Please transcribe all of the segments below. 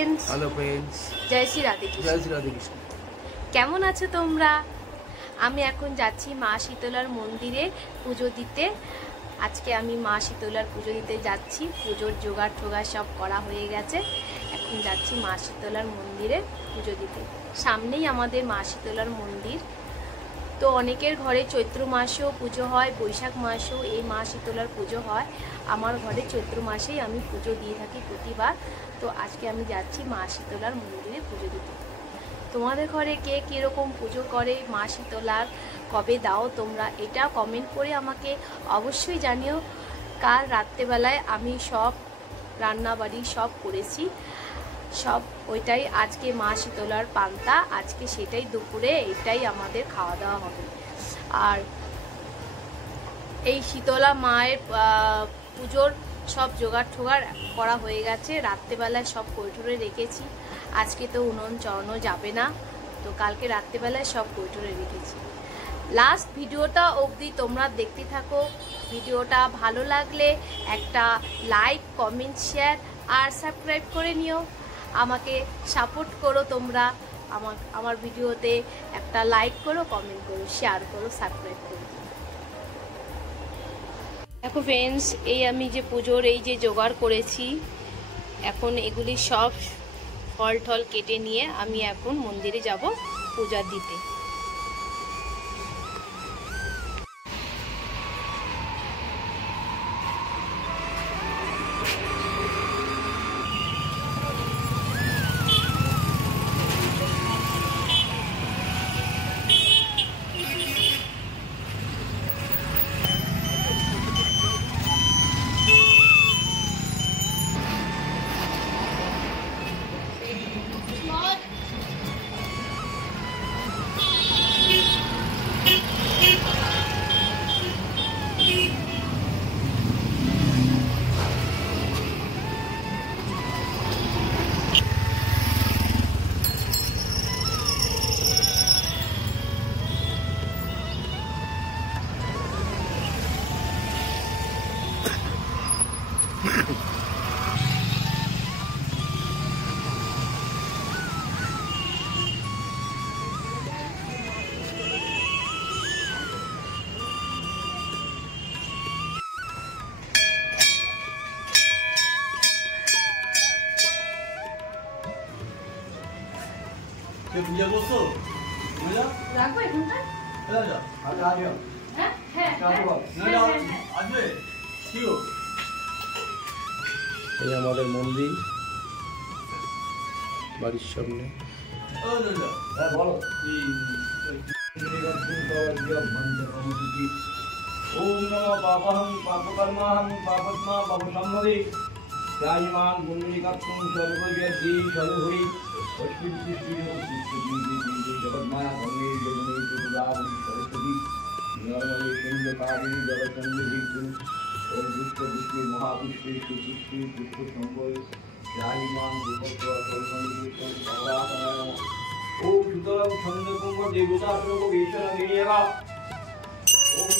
Friends जय श्री राधे कृष्ण কেমন আছো তোমরা? আমি এখন যাচ্ছি মা শীতলার মন্দিরে পুজো দিতে। আজকে আমি মা শীতলার পুজো দিতে যাচ্ছি। পুজোর জোগাড় টোগাড় সব করা হয়ে গেছে। এখন যাচ্ছি মা শীতলার মন্দিরে পুজো দিতে। সামনেই আমাদের মা শীতলার মন্দির। তো অনেকের ঘরে চৈত্র মাসেও পুজো হয়, বৈশাখ মাসেও এই মা শীতলার পুজো হয়। আমার ঘরে চৈত্র মাসেই আমি পুজো দিয়ে থাকি প্রতিবার। তো আজকে আমি যাচ্ছি মা শীতলার মন্দিরে পুজো দিতে। তোমাদের ঘরে কে কীরকম পুজো করে, মা শীতলার কবে দাও তোমরা, এটা কমেন্ট করে আমাকে অবশ্যই জানিও। কাল রাত্রেবেলায় আমি সব রান্নাবাড়ি সব করেছি, সব ওইটাই আজকে মা শীতলার পান্তা, আজকে সেটাই দুপুরে এটাই আমাদের খাওয়া দাওয়া হবে। আর এই শীতলা মায়ের পুজোর সব জোগাড় ঠোগাড় করা হয়ে গেছে। রাত্রেবেলায় সব কৈঠরে রেখেছি। আজকে তো উনুন চড়ানো যাবে না, তো কালকে রাত্রেবেলায় সব কৈঠরে রেখেছি। লাস্ট ভিডিওটা অবধি তোমরা দেখতে থাকো। ভিডিওটা ভালো লাগলে একটা লাইক, কমেন্ট, শেয়ার আর সাবস্ক্রাইব করে নিও। আমাকে সাপোর্ট করো তোমরা। আমার ভিডিওতে একটা লাইক করো, কমেন্ট করো, শেয়ার করো, সাবস্ক্রাইব করো। দেখো ফ্রেন্ডস, এই আমি যে পুজোর এই যে জোগাড় করেছি, এখন এগুলি সব ফল টল কেটে নিয়ে আমি এখন মন্দিরে যাব পূজা দিতে। पूजा করছো বুঝা রাখো এখানটা চলে যাও আগে আগে হ্যাঁ হ্যাঁ আসবে কি গো এই আমাদের মন্দির বাড়ির সামনে। ও দাদা হ্যাঁ বলো ওম নমো পাপহং পাপকর্মাহং পাপত্মা পাপসম্ভবে রাজমান পুণ্ডরীকাক্ষং সর্বজয়ী সর্বহরি জগন্মায়া ভঙ্গে জগন্ময়ী দুর্গাবলী সরস্বতী নর্মদে সিন্ধুকারিণী জগৎচন্দ্রী ওম পুষ্প পুষ্পে মহাপুষ্পে সুপুষ্পে পুষ্প সম্বল রাহিমান দুপত্র সর্বমন্দির সর্বাসনায় ওম সুতরাং ছন্দকুম্ভ দেবতা প্রভু ঈশ্বরা ওম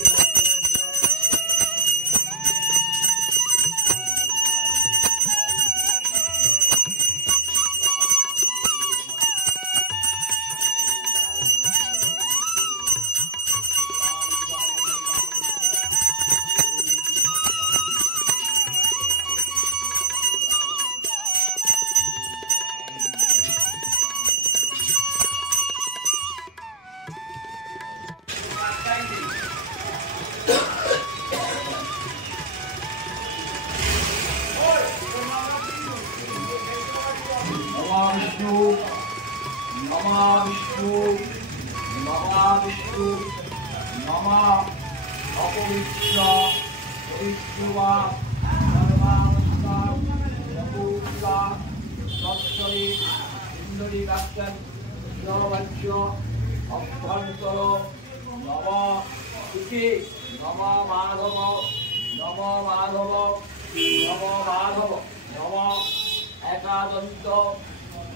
एकादंत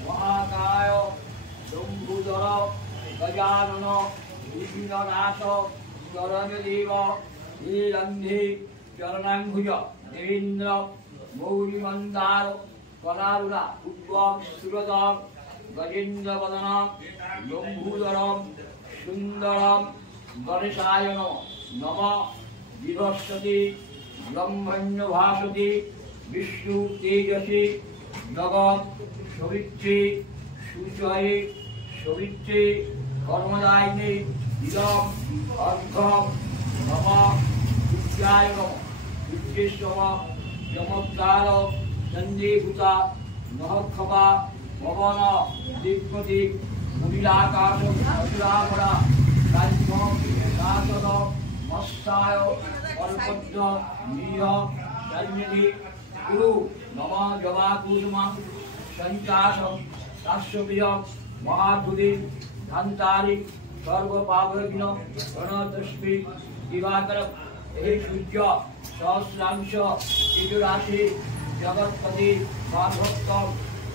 महाकाय शंभुधर गजानन विघ्ननाथ चरणदेव नीलंधि चरणांभुज देवेन्द्र मौलिमंदार কলারুণা উদ্গম সুরদম গজেন্দ্র বদনম লম্বুদরম সুন্দরম গণেশায় নম বিভস্বতি ব্রহ্মণ্য ভাসতি বিষ্ণু তেজসি জগৎ সবিত্রী সুচয়ে সবিত্রী কর্মদায়িনী ইদম অর্ঘম নম সূর্যায় নম সূর্যেশ্বর চমৎকার সঞ্জীভূতা নহক্ষপা পবন দীপতি মুনিলাকাশ অসুরাভরা রাজ্যম রাজদ মৎস্যায় কল্পদ্য নিহ সন্নিধি গুরু নম জবা কুসুমং সঞ্চাসম শাস্ত্রপ্রিয় মহাধুলি ধান্তারি সর্বপাবঘ্ন গণতস্মি দিবাকর হে সূর্য সহস্রাংশ ঋতুরাশি জগৎপতি মাধত্ত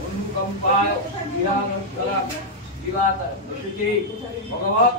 অনুকম্পায় বিহারস্বর দিবাকর বসুতি ভগবৎ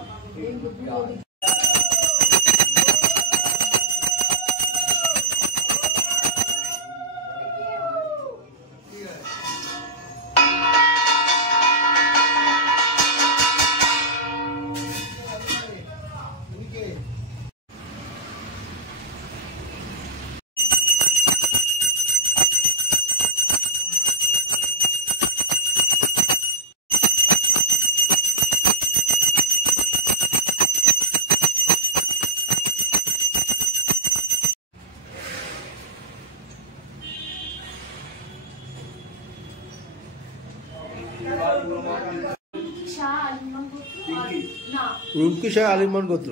রুমকি শাহ আলিমান গোত্র।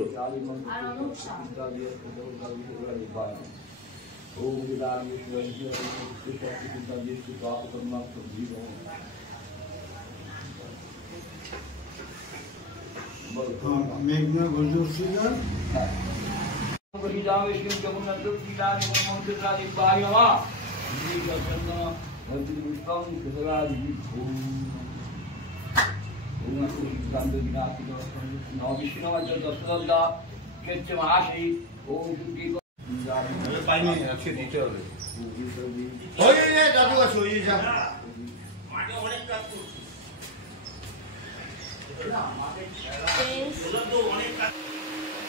মেঘনা গজুর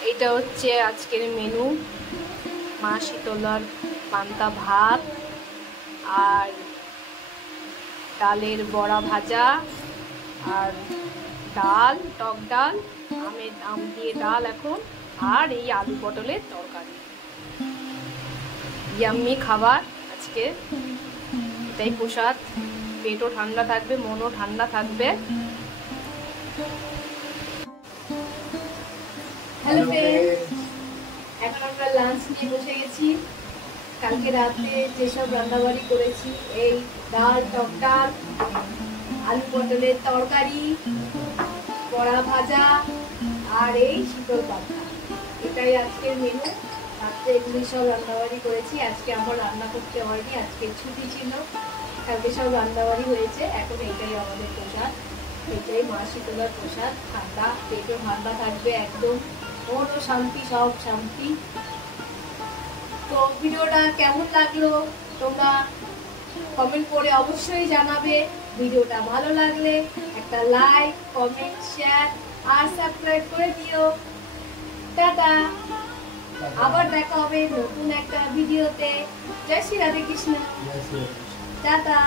এটা হচ্ছে আজকের মেনু, মা শীতলার পান্তা ভাত আর ডালের বড়া ভাজা আর ডাল, টক ডাল, আম দিয়ে ডাল এখন, আর এই আলু পটলের তরকারি। ইয়াম্মি খাবার আজকে, এটাই প্রসাদ। পেটও ঠান্ডা থাকবে, মনও ঠান্ডা থাকবে। হ্যালো ফ্রেন্ডস, এখন আমরা লাঞ্চ নিয়ে বসে গেছি। কালকে রাতে যেসব রান্নাবাড়ি করেছি, এই ডাল, টক ডাল, আলু পটলের তরকারি, বড়া ভাজা আর এই শীতল পাতা, এটাই আজকের মেনু। রাত্রে এগুলি সব রান্নাবাড়ি করেছি। আজকে আমার রান্না করতে হয়নি, আজকে ছুটি ছিল। কালকে সব রান্নাবাড়ি হয়েছে। এখন এটাই আমাদের প্রসাদ, এটাই মা শীতলার প্রসাদ। ঠান্ডা, পেটও ঠান্ডা থাকবে একদম, মনও শান্তি, সব শান্তি। তো ভিডিওটা কেমন লাগলো তোমরা কমেন্ট করে অবশ্যই জানাবে। ভিডিওটা ভালো লাগলে একটা লাইক, কমেন্ট, শেয়ার আর সাবস্ক্রাইব করে দিও। টাটা, আবার দেখা হবে নতুন একটা ভিডিওতে। জয় শ্রী রাধে কৃষ্ণ, টাটা।